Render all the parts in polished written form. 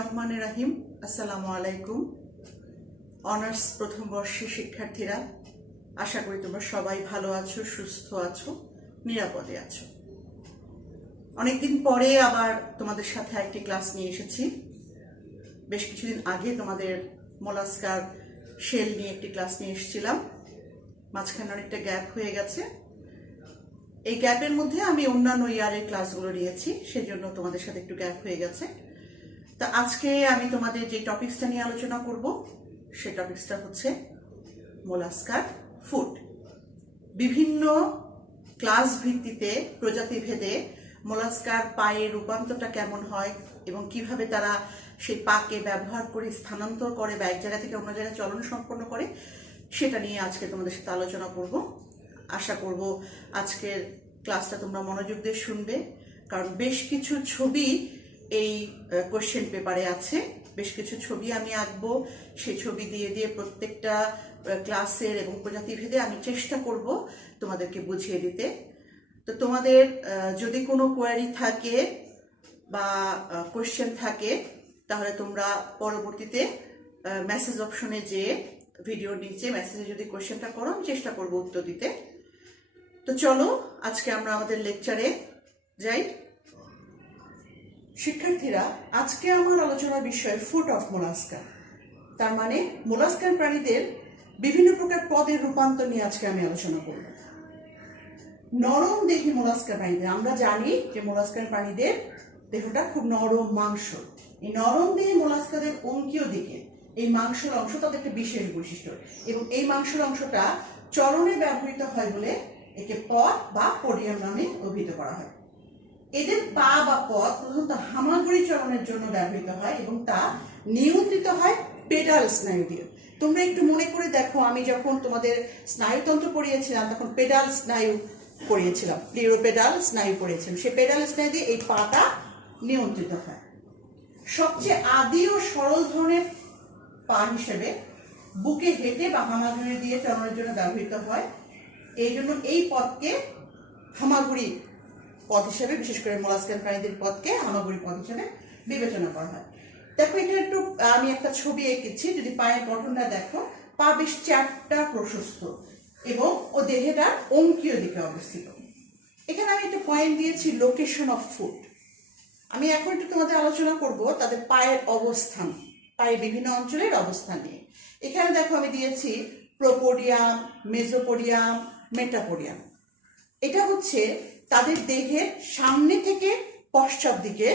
রহমানির রহিম। আসসালামু আলাইকুম। অনার্স প্রথম বর্ষের শিক্ষার্থীরা, আশা করি তোমরা সবাই ভালো আছো, সুস্থ আছো, নিরাপদে আছো। অনেকদিন পরে আবার তোমাদের সাথে একটি ক্লাস নিয়ে এসেছি। বেশ কিছুদিন আগে তোমাদের মোলাস্কার শেল নিয়ে একটি ক্লাস নিয়ে এসেছিলাম। মাঝখানে অনেকটা গ্যাপ হয়ে গেছে। এই গ্যাপের মধ্যে আমি অন্যান্য ইয়ারের ক্লাসগুলো নিয়েছি, সেজন্য তোমাদের সাথে একটু গ্যাপ হয়ে গেছে। তা আজকে আমি তোমাদের যে টপিকসটা নিয়ে আলোচনা করব সেই টপিকসটা হচ্ছে মোলাস্কার ফুড। বিভিন্ন ক্লাস ভিত্তিতে প্রজাতি ভেদে মোলাস্কার পায়ের রূপান্তরটা কেমন হয় এবং কিভাবে তারা সেই পাকে ব্যবহার করে স্থানান্তর করে বা এক জায়গা থেকে অন্য জায়গায় চলন সম্পন্ন করে, সেটা নিয়ে আজকে তোমাদের সাথে আলোচনা করব। আশা করব আজকের ক্লাসটা তোমরা মনোযোগ দিয়ে শুনবে, কারণ বেশ কিছু ছবি এই কোশ্চেন পেপারে আছে। বেশ কিছু ছবি আমি আঁকবো, সেই ছবি দিয়ে দিয়ে প্রত্যেকটা ক্লাসের এবং প্রজাতি ভেদে আমি চেষ্টা করব তোমাদেরকে বুঝিয়ে দিতে। তো তোমাদের যদি কোনো কোয়ারি থাকে বা কোশ্চেন থাকে, তাহলে তোমরা পরবর্তীতে মেসেজ অপশনে যেয়ে ভিডিওর নিচে মেসেজে যদি কোশ্চেনটা করো, আমি চেষ্টা করব উত্তর দিতে। তো চলো আজকে আমরা আমাদের লেকচারে যাই। শিক্ষার্থীরা, আজকে আমার আলোচনার বিষয় ফুড অফ মোলাস্কা। তার মানে মোলাস্কার প্রাণীদের বিভিন্ন প্রকার পদের রূপান্তর নিয়ে আজকে আমি আলোচনা করব। নরম দেহি মোলাস্কার প্রাণীদের, আমরা জানি যে মোলাস্কার প্রাণীদের দেহটা খুব নরম মাংস। এই নরম দেহি মোলাস্কাদের অঙ্কীয় দিকে এই মাংসের অংশ তাদের একটা বিশেষ বৈশিষ্ট্য, এবং এই মাংসের অংশটা চলনে ব্যবহৃত হয় বলে একে পদ বা পোডিয়াম নামে অভিহিত করা হয়। এদের পা বা পদ প্রধানত হামাগুড়ি চলনের জন্য ব্যবহৃত হয় এবং তা নিয়ন্ত্রিত হয় পেডাল স্নায়ু দিয়ে। তোমরা একটু মনে করে দেখো, আমি যখন তোমাদের স্নায়ুতন্ত্র পড়িয়েছিলাম তখন পেডাল স্নায়ু পড়িয়েছিলাম, প্লিউরোপেডাল স্নায়ু পড়িয়েছিলাম। সেই পেডাল স্নায়ু দিয়ে এই পাটা নিয়ন্ত্রিত হয়। সবচেয়ে আদি ও সরল ধরনের পা হিসেবে বুকে হেঁটে বা হামাগুড়ি দিয়ে চলনের জন্য ব্যবহৃত হয়। এই জন্য এই পদকে হামাগুড়ি পদ হিসেবে, বিশেষ করে মোলাস্কার প্রাণীদের পদকে হামাগুড়ি পদ হিসেবে বিবেচনা করা হয়। দেখো এখানে একটু আমি একটা ছবি এঁকেছি, যদি পায়ের গঠনটা দেখো, পা বেশ চ্যাপ্টা প্রশস্ত এবং ও দেহেটা অঙ্কীয় দিকে অবস্থিত। এখানে আমি একটা পয়েন্ট দিয়েছি লোকেশন অফ ফুট। আমি এখন একটু তোমাদের আলোচনা করব তাদের পায়ের অবস্থান, পায়ের বিভিন্ন অঞ্চলের অবস্থান নিয়ে। এখানে দেখো আমি দিয়েছি প্রোপোডিয়াম, মেসোপোডিয়াম, মেটাপোডিয়াম। এটা হচ্ছে তাদের দেহের সামনে থেকে পশ্চাৎ দিকে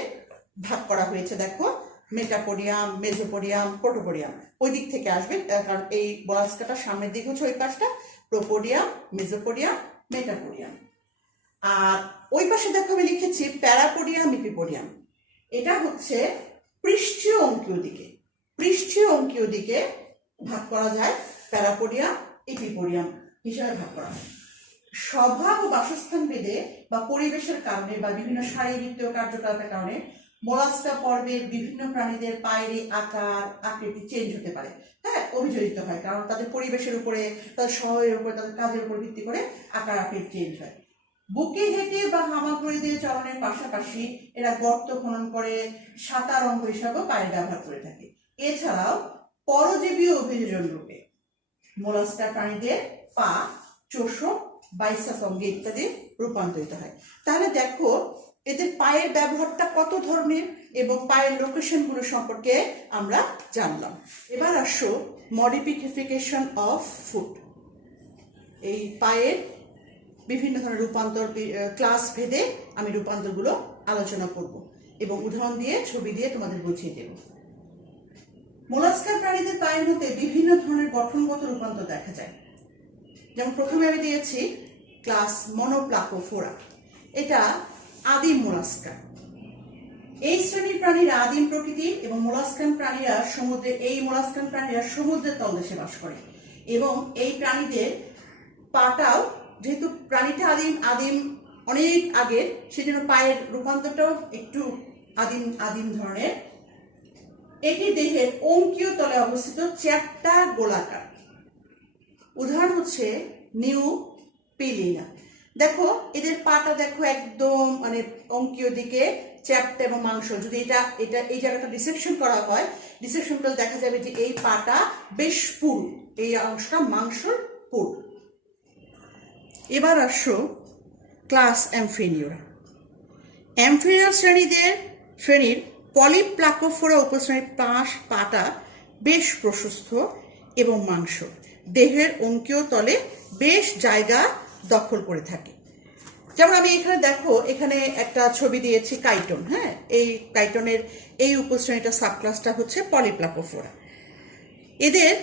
ভাগ করা হয়েছে। দেখো মেটাপোডিয়াম, মেসোপোডিয়াম, প্রোটোপোডিয়াম ওই দিক থেকে আসবে, কারণ এই মোলাস্কাটা সামনের দিক হচ্ছে ওই পাশটা প্রোপোডিয়াম, মেসোপোডিয়াম, মেটাপোডিয়াম। আর ওই পাশে দেখো আমি লিখেছি প্যারাপোডিয়াম, ইপিপোডিয়াম। এটা হচ্ছে পৃষ্ঠীয় অঙ্কীয় দিকে। পৃষ্ঠীয় অঙ্কীয় দিকে ভাগ করা যায় প্যারাপোডিয়াম, ইপিপোডিয়াম হিসাবে ভাগ করা হয়। স্বভাব ও বাসস্থান ভেদে বা পরিবেশের কারণে বা বিভিন্ন শারীরবৃত্তীয় কার্যকলাপের কারণে মোলাস্কা পর্বের বিভিন্ন প্রাণীদের পায়ের আকার আকৃতি চেঞ্জ হতে পারে। হ্যাঁ, অভিযোজিত হয়, কারণ তাদের পরিবেশের উপরে, তাদের শহরের উপরে, তাদের কাজের উপর ভিত্তি করে আকার আকৃতি চেঞ্জ হয়। বুকে হেঁটে বা হামাগুড়ি দিয়ে চলনের পাশাপাশি এরা গর্ত খনন করে সাঁতার অঙ্গ হিসাবেও পায়ের ব্যবহার করে থাকে। এছাড়াও পরজীবী অভিযোজন রূপে মোলাস্কার প্রাণীদের পা চোষক, বাইসাস অঙ্গে ইত্যাদি রূপান্তরিত হয়। তাহলে দেখো এদের পায়ের ব্যবহারটা কত ধরনের এবং পায়ের লোকেশনগুলো সম্পর্কে আমরা জানলাম। এবার আসো মডিফিকেশন অফ ফুট। এই পায়ের বিভিন্ন ধরনের রূপান্তর ক্লাস ভেদে আমি রূপান্তরগুলো আলোচনা করব এবং উদাহরণ দিয়ে, ছবি দিয়ে তোমাদের বুঝিয়ে দেব। মোলাস্কার প্রাণীদের পায়ের মধ্যে বিভিন্ন ধরনের গঠনগত রূপান্তর দেখা যায়। যেমন প্রথমে আমি দিয়েছি ক্লাস মনোপ্লাকোফোরা। এটা আদিম মোলাস্কা। এই শ্রেণীর প্রাণীরা আদিম প্রকৃতি এবং মোলাস্কান প্রাণীরা সমুদ্রের তলদেশে বাস করে এবং এই প্রাণীদের পাটাও, যেহেতু প্রাণীটা আদিম অনেক আগের, সেজন্য পায়ের রূপান্তরটাও একটু আদিম ধরনের। এটি দেহের অঙ্কীয় তলে অবস্থিত চ্যাপ্টা গোলাকার। উদাহরণ হচ্ছে নিউ পিলিনা। দেখো এদের পাটা দেখো একদম মানে অঙ্কীয় দিকে চ্যাপ্টা এবং মাংস। যদি এটা এটা এই জায়গাটা ডিসেকশন করা হয়, ডিসেকশন করলে দেখা যাবে যে এই পাটা বেশ পুরু, এই অংশটা মাংসর পুরু। এবার আসো ক্লাস অ্যামফিনিউরা। অ্যামফিনিউরা শ্রেণীর পলিপ্লাকোফোরা উপশ্রেণীর পাটা বেশ প্রশস্ত এবং মাংস, দেহের অঙ্কীয় তলে বেশ জায়গা দখল করে থাকে। যেমন আমি এখানে দেখো, এখানে একটা ছবি দিয়েছি কাইটন। হ্যাঁ, এই কাইটনের এই উপশ্রেণীটা সাবক্লাসটা হচ্ছে পলিপ্লাকোফোরা। এদের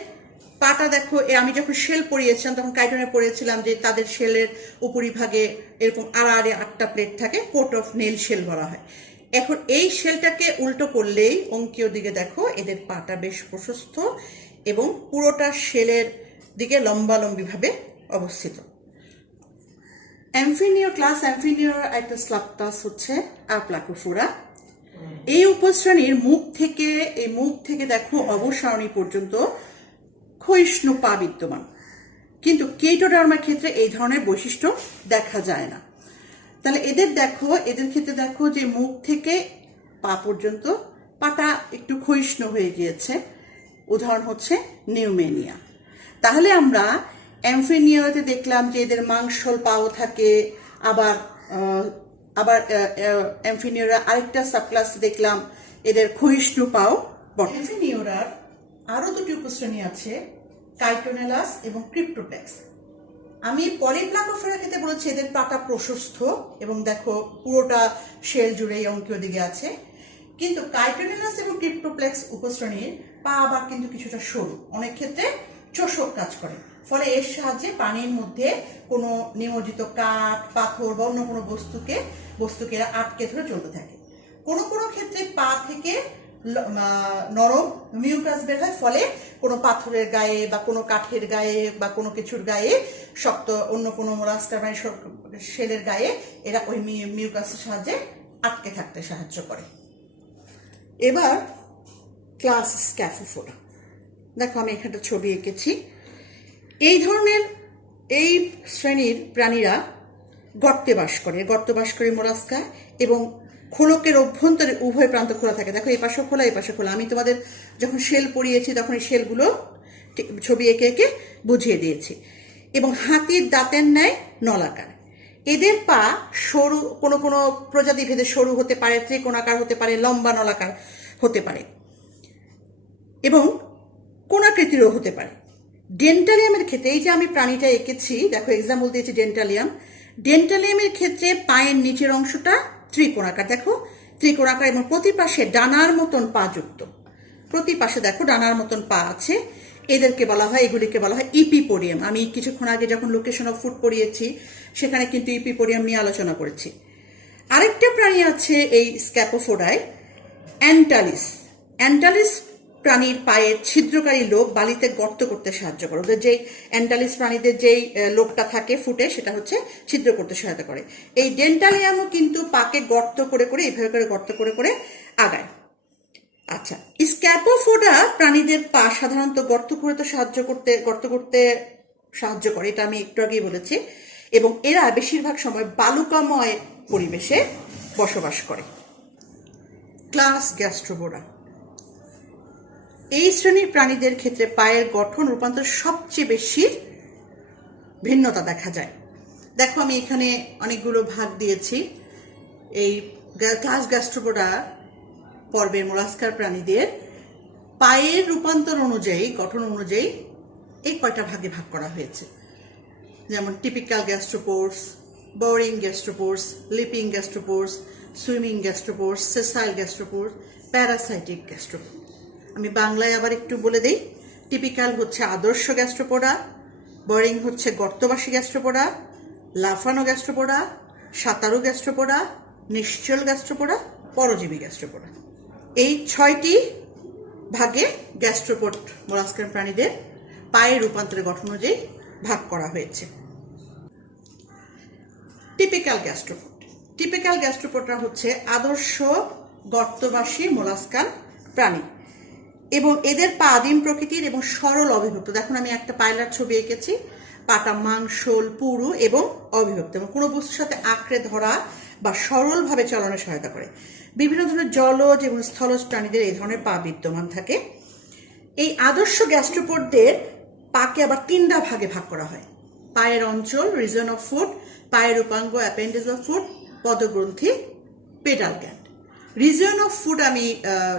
পাটা দেখো, আমি যখন শেল পরিয়েছিলাম তখন কাইটনে পড়িয়েছিলাম যে তাদের শেলের উপরিভাগে এরকম আড়াআড়ি 8টা প্লেট থাকে, কোট অফ নেল শেল বলা হয়। এখন এই শেলটাকে উল্টো করলেই অঙ্কীয় দিকে দেখো এদের পাটা বেশ প্রশস্ত এবং পুরোটা শেলের দিকে লম্বালম্বিভাবে অবস্থিত। অ্যামফিনিওর একটা সাবক্লাস হচ্ছে অ্যাপ্লাকোফোরা। এই উপশ্রেণীর মুখ থেকে দেখো অবসারণী পর্যন্ত ক্ষয়িষ্ণু পা বিদ্যমান, কিন্তু কেটোডার্মার ক্ষেত্রে এই ধরনের বৈশিষ্ট্য দেখা যায় না। তাহলে এদের ক্ষেত্রে দেখো যে মুখ থেকে পা পর্যন্ত পাটা একটু ক্ষয়িষ্ণু হয়ে গিয়েছে, উদাহরণ হচ্ছে নিউমেনিয়া। তাহলে আমরা অ্যামফিনিওতে দেখলাম যে এদের মাংসল পাও থাকে, আবার অ্যামফিনিওরা আরেকটা সাবক্লাস দেখলাম এদের ক্ষয়িষ্ণু পাও। অ্যামফিনিওরার আরো দুটি উপশ্রেণী আছে, কাইটোনেলাস এবং ক্রিপ্টোপ্লেক্স। আমি পলিপ্লাকোফোরা ক্ষেত্রে বলেছি এদের পাটা প্রশস্ত এবং দেখো পুরোটা শেল জুড়ে অঙ্কীয় দিকে আছে, কিন্তু কাইটোনেলাস এবং ক্রিপ্টোপ্লেক্স উপশ্রেণীর পা আবার কিন্তু কিছুটা সরু, অনেক ক্ষেত্রে চোষক কাজ করে। ফলে এর সাহায্যে পানির মধ্যে কোনো নিমজ্জিত কাঠ, পাথর বা অন্য কোনো বস্তুকে এরা আটকে ধরে চলতে থাকে। কোনো কোনো ক্ষেত্রে পা থেকে নরম মিউকাস বের হয়, ফলে কোনো পাথরের গায়ে বা কোনো কাঠের গায়ে বা কোনো কিছুর গায়ে শক্ত অন্য কোনো মোলাস্কার মানে শেলের গায়ে এরা ওই মিউকাসের সাহায্যে আটকে থাকতে সাহায্য করে। এবার ক্লাস স্ক্যাফোফোরা। দেখো আমি এখানে ছবি এঁকেছি। এই শ্রেণীর প্রাণীরা গর্তে বাস করে মোলাস্কা, এবং খোলকের অভ্যন্তরে উভয় প্রান্ত খোলা থাকে। দেখো এই পাশে খোলা, এই পাশে খোলা। আমি তোমাদের যখন শেল পড়িয়েছি তখন এই শেলগুলো ছবি এঁকে এঁকে বুঝিয়ে দিয়েছি। এবং হাতির দাঁতের ন্যায় নলাকার। এদের পা সরু, কোনো কোনো প্রজাতি ভেদে সরু হতে পারে, ত্রিকোণাকার হতে পারে, লম্বা নলাকার হতে পারে এবং কোণাকৃতিরও হতে পারে। ডেন্টালিয়ামের ক্ষেত্রে, এই যে আমি প্রাণীটা এঁকেছি, দেখো এক্সাম্পল দিয়েছি ডেন্টালিয়ামের ক্ষেত্রে পায়ের নিচের অংশটা ত্রিকোণাকার। দেখো ত্রিকোণাকার এবং প্রতি পাশে ডানার মতন পা যুক্ত। প্রতি পাশে দেখো ডানার মতন পা আছে। এগুলিকে বলা হয় ইপিপোডিয়াম। আমি কিছুক্ষণ আগে যখন লোকেশন অফ ফুড পড়িয়েছি সেখানে কিন্তু ইপিপোডিয়াম নিয়ে আলোচনা করেছি। আরেকটা প্রাণী আছে এই স্ক্যাপোফোরায়, অ্যান্টালিস প্রাণীর পায়ের ছিদ্রকারী লোক বালিতে গর্ত করতে সাহায্য করে। ওদের যেই অ্যান্টালিস প্রাণীদের যেই লোকটা থাকে ফুটে, সেটা হচ্ছে ছিদ্র করতে সহায়তা করে। এই ডেন্টালিয়ামও কিন্তু পাকে গর্ত করে এইভাবে করে গর্ত করে আগায়। আচ্ছা, স্ক্যাপোফোরা প্রাণীদের পা সাধারণত গর্ত করতে সাহায্য করে, এটা আমি একটু আগেই বলেছি, এবং এরা বেশিরভাগ সময় বালুকাময় পরিবেশে বসবাস করে। Class Gastropoda. এই শ্রেণীর প্রাণীদের ক্ষেত্রে পায়ের গঠন রূপান্তর সবচেয়ে বেশি ভিন্নতা দেখা যায়। দেখো আমি এখানে অনেকগুলো ভাগ দিয়েছি। এই ক্লাস গ্যাস্ট্রোপোডা পর্বের মোলাস্কার প্রাণীদের পায়ের রূপান্তর অনুযায়ী, গঠন অনুযায়ী এই কয়টা ভাগে ভাগ করা হয়েছে, যেমন typical gastropods, boring gastropods, leaping gastropods, swimming gastropods, sessile gastropods, parasitic gastropod. আমি বাংলায় আবার একটু বলে দিই। টিপিক্যাল হচ্ছে আদর্শ গ্যাস্ট্রোপোডা, বোরিং হচ্ছে গর্তবাসী গ্যাস্ট্রোপোডা, লাফানো গ্যাস্ট্রোপোডা, সাঁতারু গ্যাস্ট্রোপোডা, নিশ্চল গ্যাস্ট্রোপোডা, পরজীবী গ্যাস্ট্রোপোডা। এই 6টি ভাগে গ্যাস্ট্রোপোড মোলাস্কার প্রাণীদের পায়ের রূপান্তরের গঠন অনুযায়ী ভাগ করা হয়েছে। টিপিক্যাল গ্যাস্ট্রোপোডরা হচ্ছে আদর্শ গর্তবাসী মোলাস্কার প্রাণী, এবং এদের পা আদিম প্রকৃতির এবং সরল অবিভক্ত। দেখুন আমি একটা পায়লার ছবি এঁকেছি। পাটা মাংসল, পুরু এবং অবিভক্ত, এবং কোনো বস্তুর সাথে আঁকড়ে ধরা বা সরলভাবে চলনে সহায়তা করে। বিভিন্ন ধরনের জলজ এবং স্থলজ প্রাণীদের এই ধরনের পা বিদ্যমান থাকে। এই আদর্শ গ্যাস্ট্রোপোডদের পাকে আবার 3টা ভাগে ভাগ করা হয়: পায়ের অঞ্চল, রিজন অফ ফুট; পায়ের উপাঙ্গ, অ্যাপেন্ডেজ অফ ফুট; পদগ্রন্থি, pedal gland. Region of foot আমি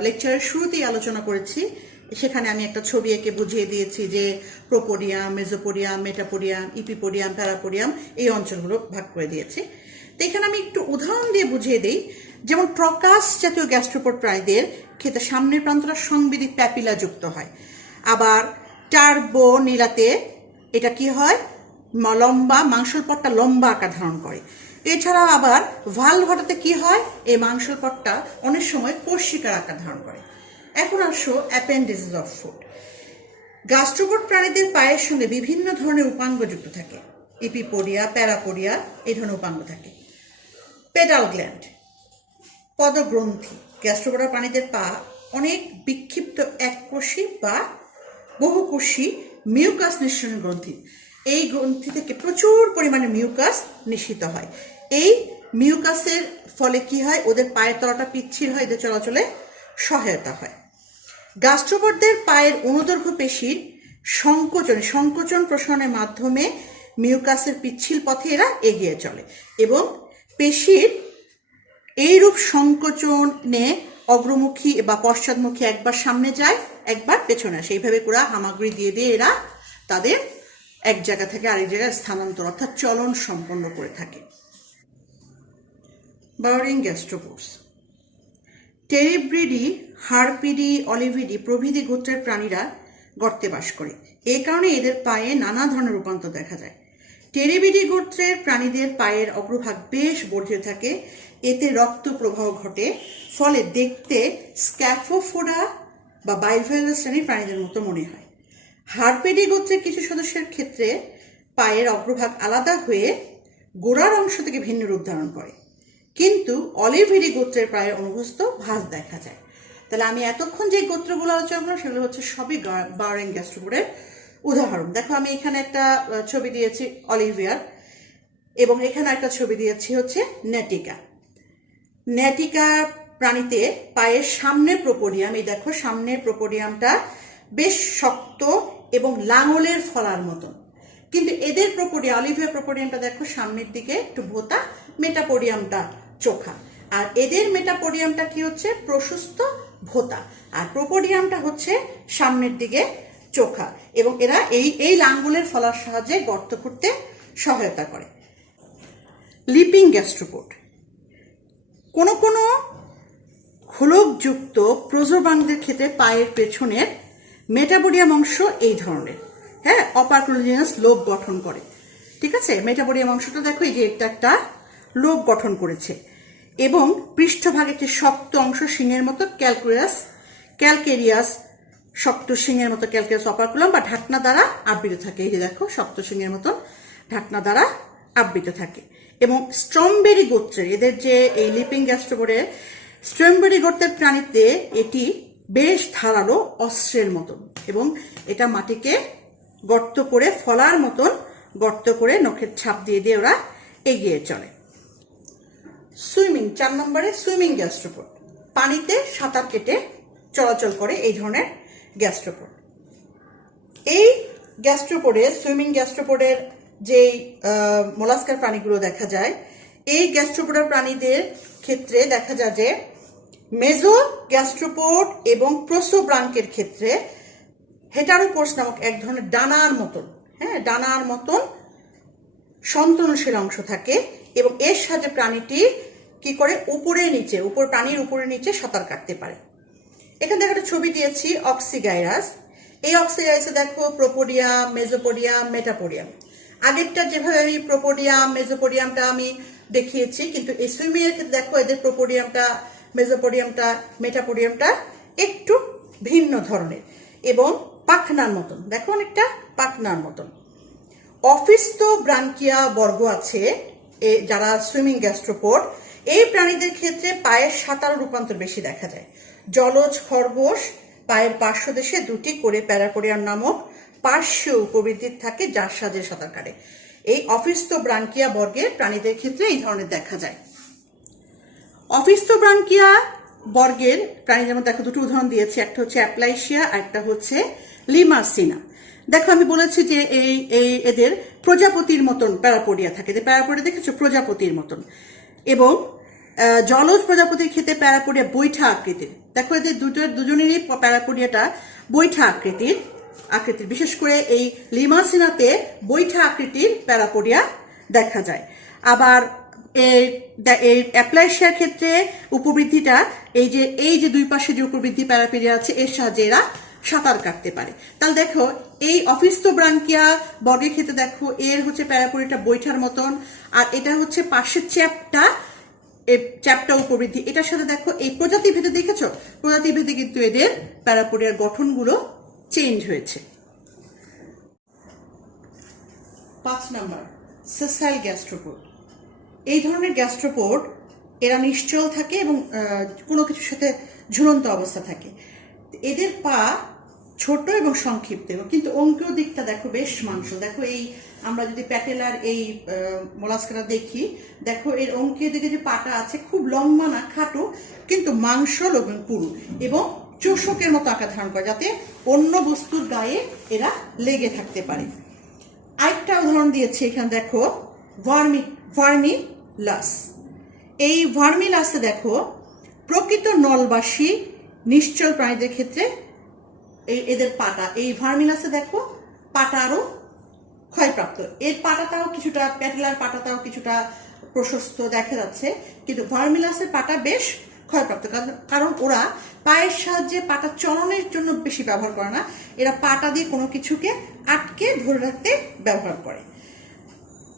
লেকচারের শুরুতেই আলোচনা করেছি। সেখানে আমি একটা ছবি এঁকে বুঝিয়ে দিয়েছি যে প্রোপোডিয়াম, মেজোপোডিয়াম, মেটাপোডিয়াম, ইপিপোডিয়াম, প্যারাপোডিয়াম এই অঞ্চলগুলো ভাগ করে দিয়েছি। তো এখানে আমি একটু উদাহরণ দিয়ে বুঝিয়ে দিই। যেমন ট্রকাস জাতীয় গ্যাস্ট্রোপোড প্রাণীদের ক্ষেত্রে সামনের প্রান্তটা সংবেদী প্যাপিলা যুক্ত হয়। আবার টার্বো নীলাতে এটা কি হয়, লম্বা মাংসল পটটা লম্বা আকার ধারণ করে। এছাড়া আবার ভালভাটাতে কি হয়, এই মাংসল পটটা অনেক সময় কোষিকার আকার ধারণ করে। এখন আসো অ্যাপেন্ডিসেস অফ ফুট। গ্যাস্ট্রোপোড প্রাণীদের পায়ের সঙ্গে বিভিন্ন ধরনের উপাঙ্গ যুক্ত থাকে। ইপিপোডিয়া, প্যারাপোডিয়া এই ধরনের উপাঙ্গ থাকে। Pedal gland, পদগ্রন্থি। গ্যাস্ট্রোপোড প্রাণীদের পা অনেক বিক্ষিপ্ত এককোষী বা বহুকোষী মিউকাস নিঃসরণ গ্রন্থি। এই গ্রন্থি থেকে প্রচুর পরিমাণে মিউকাস নিঃসৃত হয়। এই মিউকাসের ফলে কি হয়, ওদের পায়ের তলাটা পিচ্ছিল হয়, এদের চলাচলে সহায়তা হয়। গ্যাস্ট্রোপোডদের পায়ের অনুদৈর্ঘ্য পেশির সংকোচন প্রসারণের মাধ্যমে মিউকাসের পিচ্ছিল পথে এরা এগিয়ে চলে, এবং পেশির এইরূপ সংকোচনে অগ্রমুখী বা পশ্চাৎমুখী একবার সামনে যায়, একবার পেছনে আসে। এইভাবে পুরা হামাগুড়ি দিয়ে দিয়ে এরা তাদের এক জায়গা থেকে আরেক জায়গায় স্থানান্তর অর্থাৎ চলন সম্পন্ন করে থাকে। বার্ডিং গ্যাস্ট্রোপোডস। টেরিব্রিডি, হারপিডি, অলিভিডি প্রভৃতি গোত্রের প্রাণীরা গর্তে বাস করে। এই কারণে এদের পায়ে নানা ধরনের রূপান্তর দেখা যায়। টেরিবিডি গোত্রের প্রাণীদের পায়ের অগ্রভাগ বেশ বর্ধিত থাকে, এতে রক্ত প্রবাহ ঘটে, ফলে দেখতে স্ক্যাফোফোডা বা বাইফেলাস শ্রেণীর প্রাণীদের মতো মনে হয়। হারপিডি গোত্রের কিছু সদস্যের ক্ষেত্রে পায়ের অগ্রভাগ আলাদা হয়ে গোড়ার অংশ থেকে ভিন্ন রূপ ধারণ করে, কিন্তু অলিভিডি গোত্রের পায়ের অনুভূত ভাঁজ দেখা যায়। তাহলে আমি এতক্ষণ যে গোত্রগুলো আলোচনা করলাম সেগুলো হচ্ছে সবই বার্ডিং গ্যাস্ট্রোপোডের উদাহরণ। দেখো আমি এখানে একটা ছবি দিয়েছি অলিভিয়ার, এবং এখানে একটা ছবি দিয়েছি হচ্ছে নেটিকা। নেটিকা প্রাণীতে পায়ের সামনের প্রোপোডিয়াম, এই দেখো সামনের প্রোপোডিয়ামটা বেশ শক্ত এবং লাঙলের ফলার মতন, কিন্তু এদের প্রোপোডিয়াম, অলিভিয়ার প্রোপোডিয়ামটা দেখো সামনের দিকে একটু ভোঁতা, মেটাপোডিয়ামটা চোখা। আর এদের মেটাপোডিয়ামটা কি হচ্ছে, প্রশস্ত ভোঁতা, আর প্রোপোডিয়ামটা হচ্ছে সামনের দিকে চোখা, এবং এরা এই লাঙ্গুলের ফলার সাহায্যে গর্ত করতে সহায়তা করে। লিপিং গ্যাস্ট্রোপোড। কোনো কোনো খোলকযুক্ত প্রোজোবাঙ্গদের ক্ষেত্রে পায়ের পেছনের মেটাপোডিয়াম অংশ এই ধরনের, হ্যাঁ, অপারকুলোজিনাস লোব গঠন করে। ঠিক আছে, মেটাপোডিয়াম অংশটা দেখো এই যে এটা একটা লোব গঠন করেছে, এবং পৃষ্ঠভাগে একটি শক্ত অংশ শিঙের মতো ক্যালকেরিয়াস শক্ত শিঙের মতো ক্যালকেরিয়াস অপারকুলাম বা ঢাকনা দ্বারা আবৃত থাকে। এই যে দেখো শক্ত শিঙের মতন ঢাকনা দ্বারা আবৃত থাকে। এবং স্ট্রমবেরি গোত্রের, এদের যে এই লিপিং গ্যাস্ট্রোপোডের স্ট্রমবেরি গোত্রের প্রাণীতে এটি বেশ ধারালো অস্ত্রের মতন, এবং এটা মাটিকে গর্ত করে ফলার মতন গর্ত করে নখের ছাপ দিয়ে দিয়ে ওরা এগিয়ে চলে। সুইমিং, 4 নম্বরে সুইমিং গ্যাস্ট্রোপোড। পানিতে সাঁতার কেটে চলাচল করে এই ধরনের গ্যাস্ট্রোপোড। এই গ্যাস্ট্রোপোডে, সুইমিং গ্যাস্ট্রোপোডের যেই মোলাস্কার প্রাণীগুলো দেখা যায়, এই গ্যাস্ট্রোপোডার প্রাণীদের ক্ষেত্রে দেখা যায় যে মেজো গ্যাস্ট্রোপোড এবং প্রোসোব্রাঙ্কের ক্ষেত্রে হেটারোপোডস নামক এক ধরনের ডানার মতন, হ্যাঁ, ডানার মতন সন্তনশীল অংশ থাকে, এবং এর সাথে প্রাণীটি কি করে প্রাণীর উপরে নিচে সাঁতার কাটতে পারে। এখানে দেখো একটা ছবি দিয়েছি অক্সিগাইরাস। এই অক্সিগাইরাসে দেখো প্রোপোডিয়াম, মেজোপোডিয়াম, মেটাপোডিয়াম। আগেরটা যেভাবে আমি প্রোপোডিয়াম, মেজোপোডিয়ামটা আমি দেখিয়েছি, কিন্তু এই সুইমিং এর ক্ষেত্রে দেখো এদের প্রোপোডিয়ামটা, মেজোপোডিয়ামটা, মেটাপোডিয়ামটা একটু ভিন্ন ধরনের এবং পাখনার মতন, দেখো অনেকটা পাখনার মতন। অফিস্তো ব্রাঙ্কিয়া বর্গ আছে যারা সুইমিং গ্যাস্ট্রোপোড। এই প্রাণীদের ক্ষেত্রে পায়ের সাঁতার রূপান্তর বেশি দেখা যায়। জলজ খরগোশ পায়ের পার্শ্বদেশে 2টি করে প্যারাপোডিয়াম নামক পার্শ্ব উপবৃদ্ধি থাকে যার সাহায্যে সাঁতার কাটে। এই অফিস্তোব্রাঙ্কিয়া বর্গের প্রাণীদের ক্ষেত্রে এই ধরনের দেখা যায়। অফিস্তোব্রাঙ্কিয়া বর্গের প্রাণী যেমন দেখো দুটো উদাহরণ দিয়েছি, একটা হচ্ছে অ্যাপ্লাইশিয়া আর একটা হচ্ছে লিমাসিনা। দেখো আমি বলেছি যে এদের প্রজাপতির মতন প্যারাপোডিয়া থাকে, যে প্যারাপোডিয়া দেখেছো প্রজাপতির মতন, এবং জলজ প্রজাপতির ক্ষেত্রে প্যারাপোডিয়া বৈঠা আকৃতির। দেখো এদের দুজনেরই প্যারাপোডিয়াটা বৈঠা আকৃতির, বিশেষ করে এই লিমাসিনাতে বৈঠা আকৃতির প্যারাপোডিয়া দেখা যায়। আবার এই অ্যাপ্লাইশিয়ার ক্ষেত্রে উপবৃদ্ধিটা এই যে দুই পাশে যে উপবৃদ্ধি প্যারাপোডিয়া আছে এর সাহায্যে এরা সাঁতার কাটতে পারে। তাহলে দেখো এই অফিস্তোব্রাঙ্কিয়া বর্গের ক্ষেত্রে দেখো এর হচ্ছে প্যারাপোডিয়াটা বৈঠার মতন, আর এটা হচ্ছে পাশের চ্যাপটা উপবৃদ্ধি। এটার সাথে দেখো এই প্রজাতি ভেদে দেখেছো, প্রজাতি ভেদে কিন্তু এদের প্যারাপোডিয়ার গঠনগুলো চেঞ্জ হয়েছে। 5 নাম্বার সেসাইল গ্যাস্ট্রোপোড। এই ধরনের গ্যাস্ট্রোপোড এরা নিশ্চল থাকে এবং কোনো কিছুর সাথে ঝুলন্ত অবস্থা থাকে। এদের পা ছোট এবং সংক্ষিপ্ত, কিন্তু অঙ্কীয় দিকটা দেখো বেশ মাংসল। দেখো এই আমরা যদি প্যাটেলার এই মোলাস্কাটা দেখি, দেখো এর অঙ্কীয় দিকে যে পাটা আছে খুব লম্বা না, খাটো, কিন্তু মাংসল এবং পুরু এবং চোষকের মতো আকার ধারণ করে, যাতে অন্য বস্তুর গায়ে এরা লেগে থাকতে পারে। আরেকটা উদাহরণ দিয়েছি এখানে দেখো ভার্মিলাস। এই ভার্মিলাসে দেখো প্রকৃত নলবাসী নিশ্চল প্রাণীদের ক্ষেত্রে এদের পাটা, এই ভার্মিলাসে দেখো পাটা আরো ক্ষয়প্রাপ্ত। এর পাটাটাও কিছুটা, প্যাটেলার পাটাটাও কিছুটা প্রশস্ত দেখা যাচ্ছে, কিন্তু ভার্মিলাসের পাটা বেশ ক্ষয়প্রাপ্ত, কারণ ওরা পায়ের সাহায্যে পাটা চলনের জন্য বেশি ব্যবহার করে না, এরা পাটা দিয়ে কোনো কিছুকে আটকে ধরে রাখতে ব্যবহার করে।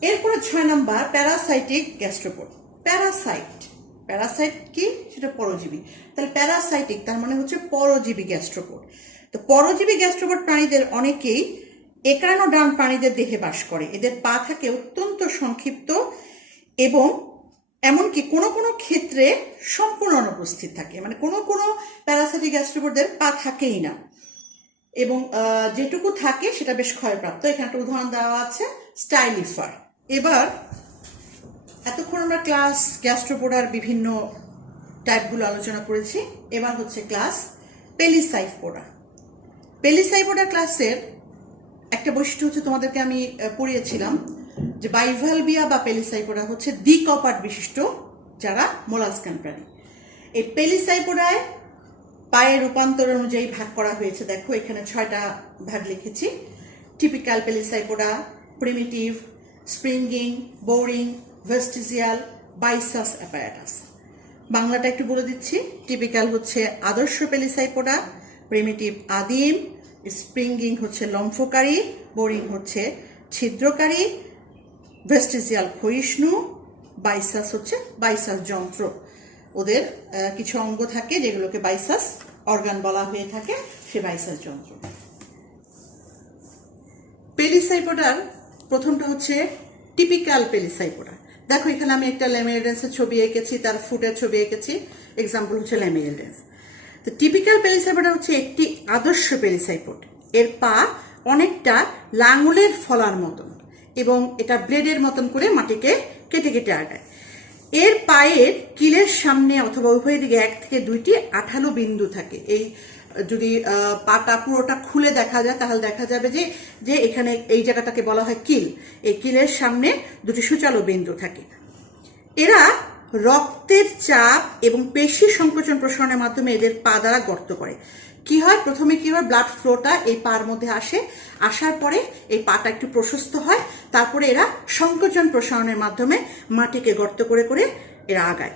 এরপরে 6 নাম্বার প্যারাসাইটিক গ্যাস্ট্রোপোড। প্যারাসাইট কি, সেটা পরজীবী। তাহলে প্যারাসাইটিক তার মানে হচ্ছে পরজীবী গ্যাস্ট্রোপোড। তো পরজীবী গ্যাস্ট্রোপোড প্রাণীদের অনেকেই একানোডার্ম প্রাণীদের দেহে বাস করে। এদের পা থাকে অত্যন্ত সংক্ষিপ্ত এবং এমনকি কোনো কোনো ক্ষেত্রে সম্পূর্ণ অনুপস্থিত থাকে, মানে কোনো কোনো প্যারাসাইটিক গ্যাস্ট্রোপোডদের পা থাকেই না, এবং যেটুকু থাকে সেটা বেশ ক্ষয়প্রাপ্ত। এখানে একটা উদাহরণ দেওয়া আছে, স্টাইলিফার। এবার এতক্ষণ আমরা ক্লাস গ্যাস্ট্রোপোডার বিভিন্ন টাইপগুলো আলোচনা করেছি, এবার হচ্ছে ক্লাস পেলিসাইপোডা। পেলিসাইপোডা ক্লাসের একটা বৈশিষ্ট্য হচ্ছে, তোমাদেরকে আমি পড়িয়েছিলাম যে বাইভালভিয়া বা পেলিসাইপোডা হচ্ছে দ্বিকপাট বিশিষ্ট যারা মোলাস্কান প্রাণী। এই পেলিসাইপোডায় পায়ের রূপান্তর অনুযায়ী ভাগ করা হয়েছে। দেখো এখানে 6টা ভাগ লিখেছি। Typical pelecypoda, primitive, springing, boring, vestigial, byssus apparatus. বাংলাটা একটু বলে দিচ্ছি। টিপিক্যাল হচ্ছে আদর্শ পেলিসাইপোডা, প্রিমিটিভ আদিম, স্প্রিঙ্গিং হচ্ছে লম্ফকারী, বোরিং হচ্ছে ছিদ্রকারী, ভেস্টিজিয়াল ক্ষয়িষ্ণু, বাইসাস হচ্ছে বাইসাস যন্ত্র। ওদের কিছু অঙ্গ থাকে যেগুলোকে বাইসাস অর্গান বলা হয়ে থাকে, সে বাইসাস যন্ত্র। পেলিসাইপোডার প্রথমটা হচ্ছে টিপিক্যাল পেলিসাইপোডা। দেখো এখানে আমি একটা ল্যামিয়েলডেন্সের ছবি এঁকেছি, তার ফুটের ছবি এঁকেছি, এক্সাম্পল হচ্ছে ল্যামিয়েলডেন্স। তো টিপিক্যাল পেলিসাইপোডা হচ্ছে একটি আদর্শ পেলিসাইপোড। এর পা অনেকটা লাঙলের ফলার মতন এবং এটা ব্লেডের মতন করে মাটিকে কেটে কেটে আগায়। এর পায়ের কিলের সামনে অথবা উভয় দিকে 1 থেকে 2টি আঠালো বিন্দু থাকে। এই যদি পাটা পুরোটা খুলে দেখা যায় তাহলে দেখা যাবে যে এখানে এই জায়গাটাকে বলা হয় কিল। এই কিলের সামনে 2টি সূচালো বিন্দু থাকে। এরা রক্তের চাপ এবং পেশি সংকোচন প্রসারণের মাধ্যমে এদের পা দ্বারা গর্ত করে। কি হয়, প্রথমে কি হয়, ব্লাড ফ্লোটা এই পার মধ্যে আসার পরে এই পাটা একটু প্রশস্ত হয়, তারপরে এরা সংকোচন প্রসারণের মাধ্যমে মাটিকে গর্ত করে করে এরা আগায়।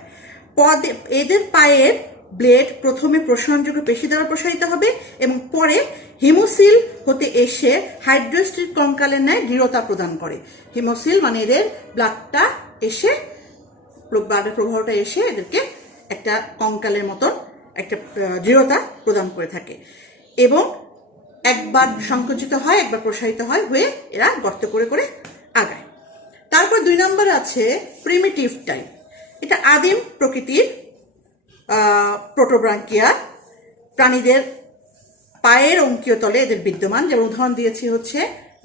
এদের পায়ের ব্লেড প্রথমে প্রসারণযোগ্য পেশি দ্বারা প্রসারিত হবে এবং পরে হিমোসিল হতে এসে হাইড্রোস্টিক কঙ্কালের ন্যায় দৃঢ়তা প্রদান করে। হিমোসিল মানে এদের ব্লাডটা এসে, ব্লাডের প্রবাহটা এসে এদেরকে একটা কঙ্কালের মতন একটা দৃঢ়তা প্রদান করে থাকে এবং একবার সংকুচিত হয়, একবার প্রসারিত হয়, হয়ে এরা গর্ত করে করে আগায়। তারপর 2 নম্বর আছে প্রিমিটিভ টাইপ। এটা আদিম প্রকৃতির প্রোটোব্রাঙ্কিয়া প্রাণীদের পায়ের অঙ্কীয় তলে এদের বিদ্যমান, যেমন উদাহরণ দিয়েছি হচ্ছে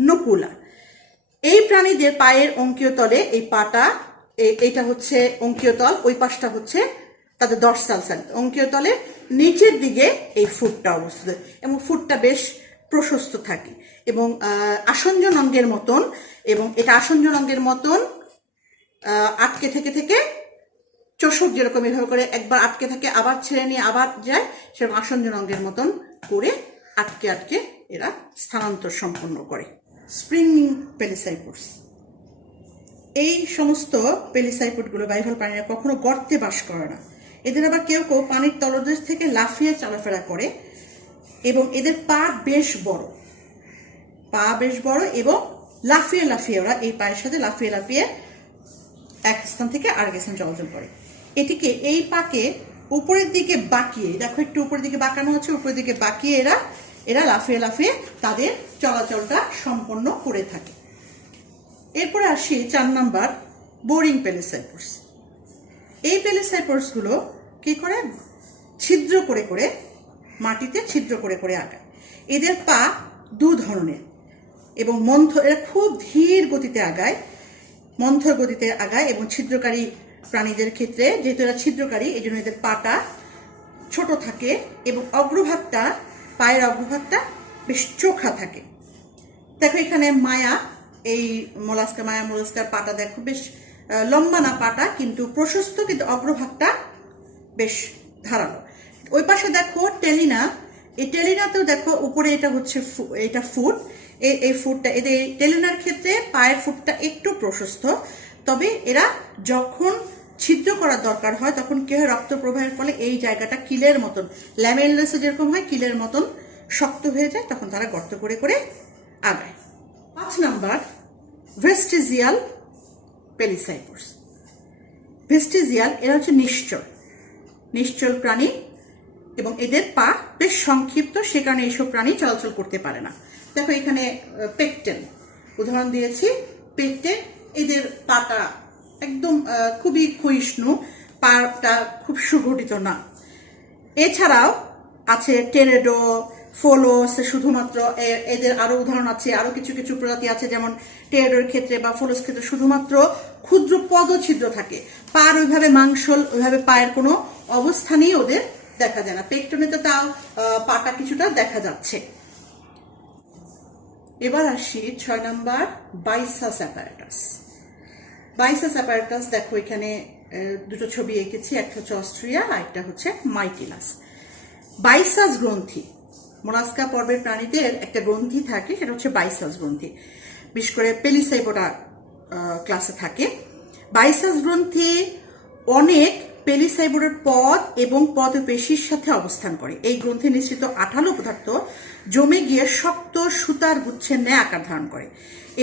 নকুলা। এই প্রাণীদের পায়ের অঙ্কীয় তলে এই পাটা, এইটা হচ্ছে অঙ্কীয় তল, ওই পাশটা হচ্ছে তাদের ডর্সাল সাইড। অঙ্কীয় তলে নিচের দিকে এই ফুটটা অবস্থিত এবং ফুটটা বেশ প্রশস্ত থাকে এবং আসঞ্জন অঙ্গের মতন, এবং এটা আসঞ্জন অঙ্গের মতন আটকে থেকে থেকে চোষক যেরকম এভাবে করে একবার আটকে থাকে আবার ছেড়ে নিয়ে আবার যায়, সেরকম আসঞ্জন অঙ্গের মতন করে আটকে আটকে এরা স্থানান্তর সম্পন্ন করে। স্প্রিংিং পেলিসাইপোডস, এই সমস্ত পেলিসাইপোডগুলো বাইভাল প্রাণীরা কখনো গর্তে বাস করে না। এদের আবার কেউ কেউ পানির তলদেশ থেকে লাফিয়ে চলাফেরা করে এবং এদের পা বেশ বড় এবং লাফিয়ে লাফিয়ে ওরা এই পায়ের সাথে লাফিয়ে লাফিয়ে এক স্থান থেকে আরেক স্থান চলাচল করে। এটিকে এই পাকে উপরের দিকে বাঁকিয়ে, দেখো একটু উপরের দিকে বাঁকানো হচ্ছে, উপরের দিকে বাঁকিয়ে এরা লাফিয়ে লাফিয়ে তাদের চলাচলটা সম্পন্ন করে থাকে। এরপরে আসি 4 নাম্বার, বোরিং পেলিসাইপোডস। এই পেলিসাইপোডসগুলো কি করে, ছিদ্র করে করে মাটিতে ছিদ্র করে করে আগায়। এদের পা 2 ধরনের এবং এরা খুব ধীর গতিতে আগায়, মন্থর গতিতে আগায় এবং ছিদ্রকারী প্রাণীদের ক্ষেত্রে যেহেতু এরা ছিদ্রকারী, এই জন্য এদের পাটা ছোট থাকে এবং পায়ের অগ্রভাগটা বেশ চোখা থাকে। দেখো এখানে এই মোলাস্কার পাটা দেখো বেশ লম্বা না পাটা, কিন্তু প্রশস্ত, কিন্তু অগ্রভাগটা বেশ ধারালো। ওই পাশে দেখো টেলিনা, এই টেলিনাতেও দেখো উপরে এটা হচ্ছে এটা ফুট, এই ফুটটা এদের টেলিনার ক্ষেত্রে পায়ের ফুটটা একটু প্রশস্ত, তবে এরা যখন ছিদ্র করার দরকার হয় তখন কি হয়, রক্ত প্রবাহের ফলে এই জায়গাটা কিলের মতন, ল্যামেলাসে যেরকম হয় কিলের মতন শক্ত হয়ে যায়, তখন তারা গর্ত করে করে আগায়। 5 নাম্বার, ভেস্টিজিয়াল পেলিসাইপোডস। ভেস্টিজিয়াল এরা হচ্ছে নিশ্চল প্রাণী এবং এদের পা বেশ সংক্ষিপ্ত, সে কারণে এইসব প্রাণী চলাচল করতে পারে না। দেখো এখানে পেকটেন উদাহরণ দিয়েছি, পেকটেন এদের পাটা একদম খুবই ক্ষয়িষ্ণু, পাটা খুব সুগঠিত না। এছাড়াও আছে টেরেডো, ফোলোস, শুধুমাত্র এদের আরো উদাহরণ আছে, আরো কিছু কিছু প্রজাতি আছে, যেমন টেরেডোর ক্ষেত্রে বা ফোলোস ক্ষেত্রে শুধুমাত্র ক্ষুদ্র পদছিদ্র থাকে, পার ওইভাবে মাংসল, ওইভাবে পায়ের কোনো অবস্থানেই ওদের দেখা যায় না। পেকটনে তো তাও পাটা কিছুটা দেখা যাচ্ছে। এবার আসি 6 নাম্বার, বাইসাস অ্যাপারেটাস। বাইসাস অ্যাপারেটাস দেখো এখানে 2টো ছবি এঁকেছি, একটা হচ্ছে অস্ট্রিয়া আর একটা হচ্ছে মাইটিলাস। বাইসাস গ্রন্থি, মোলাস্কা পর্বের প্রাণীদের একটা গ্রন্থি থাকে, সেটা হচ্ছে বাইসাস গ্রন্থি, বিশেষ করে পেলিসাইপোডা ক্লাসে থাকে। বাইসাস গ্রন্থি অনেক পেলিসাইপোডার পদ এবং পদপেশির সাথে অবস্থান করে। এই গ্রন্থি নিঃসৃত আঠালো পদার্থ জমে গিয়ে শক্ত সুতার গুচ্ছের ন্যায় আকার ধারণ করে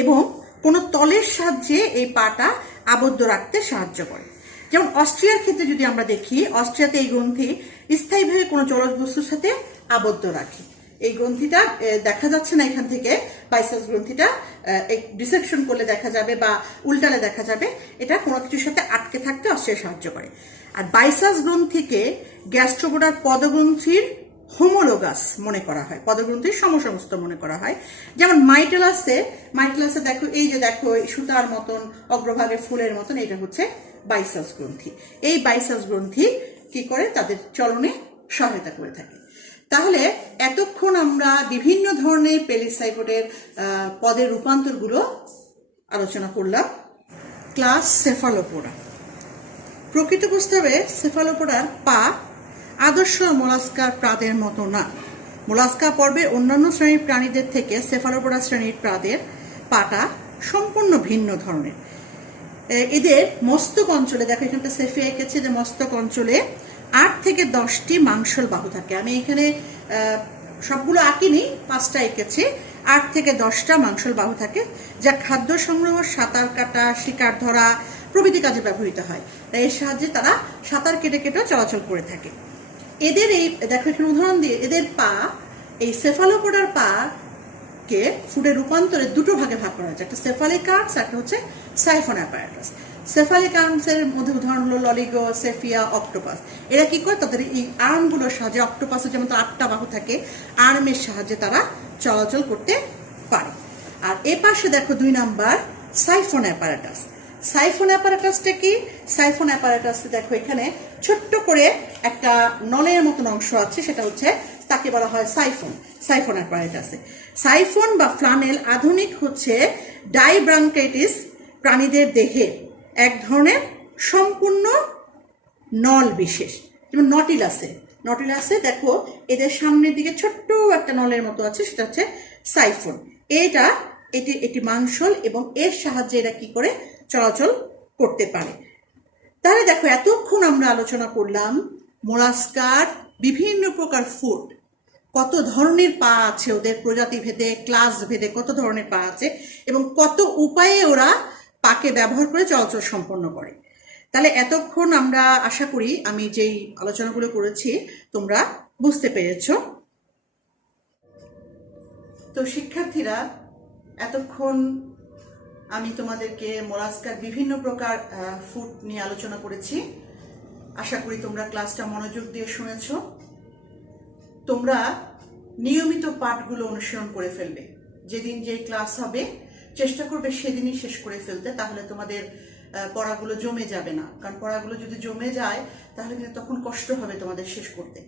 এবং কোনো তলের সাহায্যে এই পাটা আবদ্ধ রাখতে সাহায্য করে। যেমন অস্ট্রিয়ার ক্ষেত্রে যদি আমরা দেখি, অস্ট্রিয়াতে এই গ্রন্থি স্থায়ীভাবে কোনো জলজ বস্তুর সাথে আবদ্ধ রাখে। এই গ্রন্থিটা দেখা যাচ্ছে না এখান থেকে, বাইসাস গ্রন্থিটা ডিসেকশন করলে দেখা যাবে বা উল্টালে দেখা যাবে, এটা কোনো কিছুর সাথে আটকে থাকতে অস্ট্রিয়া সাহায্য করে। আর বাইসাস গ্রন্থিকে গ্যাস্ট্রোপোডার পদগ্রন্থির হোমোলোগাস মনে করা হয়, পদগ্রন্থির সমসমস্ত মনে করা হয়। যেমন মাইটেলাসে দেখো এই যে দেখো সুতার মতন অগ্রভাগে ফুলের মতন, এটা হচ্ছে বাইসাস গ্রন্থি। এই বাইসাস গ্রন্থি কি করে, তাদের চলনে সহায়তা করে থাকে। তাহলে এতক্ষণ আমরা বিভিন্ন ধরনের পেলিসাইপোডের পদের রূপান্তরগুলো আলোচনা করলাম। ক্লাস সেফালোপোডা। প্রকৃত প্রস্তাবে সেফালোপোডার পা আদর্শ মোলাস্কার প্রাদের মতো না। মোলাস্কা পর্বের অন্যান্য শ্রেণীর প্রাণীদের থেকে সেফালোপোডা শ্রেণীর প্রাদের পাটা সম্পূর্ণ ভিন্ন ধরনের। এদের মস্তক অঞ্চলে, দেখো এখানটা সেফে এঁকেছে যে মস্তক অঞ্চলে 8 থেকে 10টি মাংসল বাহু থাকে। আমি এখানে সবগুলো আঁকিনি, 5টা এঁকেছি। 8 থেকে 10টা মাংসল বাহু থাকে, যা খাদ্য সংগ্রহ, সাঁতার কাটা, শিকার ধরা প্রভৃতি কাজে ব্যবহৃত হয়। তাই এর সাহায্যে তারা সাঁতার কেটে কেটে চলাচল করে থাকে। এদের এই দেখো এখানে উদাহরণ দিয়ে, এদের পা, এই সেফালোপোডার পা কে ফুডের রূপান্তরে 2টো ভাগে ভাগ করা হয়েছে, একটা সেফালিক আর্টস, একটা হচ্ছে সাইফন অ্যাপারেটাস। সেফালিক আর্মসের মধ্যে উদাহরণ হলো ললিগো, সেফিয়া, অক্টোপাস। এরা কি করে? তাদের এই আর্মগুলোর সাহায্যে, অক্টোপাসের যেমন তার 8টা বাহু থাকে, আর্মের সাহায্যে তারা চলাচল করতে পারে। আর এ পাশে দেখো 2 নাম্বার সাইফন অ্যাপারেটাস। সাইফন অ্যাপারেটাসটা কি? সাইফন অ্যাপারেটাসে দেখো এখানে ছোট্ট করে একটা নলের মতন অংশ আছে, সেটা হচ্ছে তাকে বলা হয় সাইফন। সাইফন অ্যাপারেটাসে সাইফন বা ফ্লানেল আধুনিক হচ্ছে ডাইব্রাঙ্কাইটিস প্রাণীদের দেহে এক ধরনের সম্পূর্ণ নল বিশেষ, যেমন নটিলাসে দেখো এদের সামনের দিকে ছোট্ট একটা নলের মতো আছে, সেটা হচ্ছে সাইফন। এটি মাংসল এবং এর সাহায্যে এরা কি করে চলাচল করতে পারে। তাহলে দেখো এতক্ষণ আমরা আলোচনা করলাম মোলাস্কার বিভিন্ন প্রকার ফুড, কত ধরনের পা আছে ওদের, প্রজাতি ভেদে, ক্লাস ভেদে কত ধরনের পা আছে এবং কত উপায়ে ওরা পাকে ব্যবহার করে চলাচল সম্পন্ন করে। তাহলে এতক্ষণ আমরা আশা করি আমি যেই আলোচনাগুলো করেছি তোমরা বুঝতে পেরেছ। তো শিক্ষার্থীরা, এতক্ষণ আমি তোমাদেরকে মোলাস্কার বিভিন্ন প্রকার ফুড নিয়ে আলোচনা করেছি। আশা করি তোমরা ক্লাসটা মনোযোগ দিয়ে শুনেছ। তোমরা নিয়মিত পাঠগুলো অনুসরণ করে ফেলবে। যেদিন যে ক্লাস হবে চেষ্টা করবে সেদিনই শেষ করে ফেলতে, তাহলে তোমাদের পড়াগুলো জমে যাবে না। কারণ পড়াগুলো যদি জমে যায় তাহলে কিন্তু তখন কষ্ট হবে তোমাদের শেষ করতে।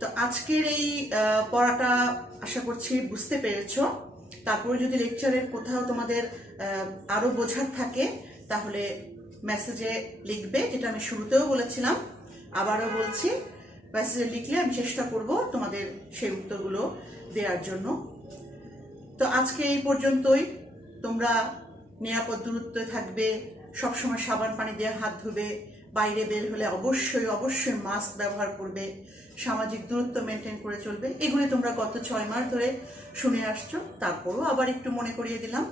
তো আজকের এই পড়াটা আশা করছি বুঝতে পেরেছ। তারপরে যদি লেকচারের কোথাও তোমাদের আরো বোঝার থাকে তাহলে মেসেজে লিখবে, যেটা আমি শুরুতেও বলেছিলাম, আবারও বলছি, মেসেজে লিখলে আমি চেষ্টা করব তোমাদের সেই উত্তরগুলো দেওয়ার জন্য। তো আজকে এই পর্যন্তই। তোমরা নিরাপদ দূরত্বে থাকবে, সবসময় সাবান পানি দিয়ে হাত ধুবে, বাইরে বের হলে অবশ্যই মাস্ক ব্যবহার করবে, সামাজিক দূরত্ব মেনটেন করে চলবে। এগুলি তোমরা গত 6 মাস ধরে শুনে আসছো, তারপরও আবার একটু মনে করিয়ে দিলাম।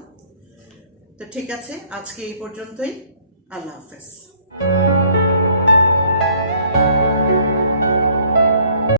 তো ঠিক আছে, আজকে এই পর্যন্তই। আল্লাহ হাফেজ।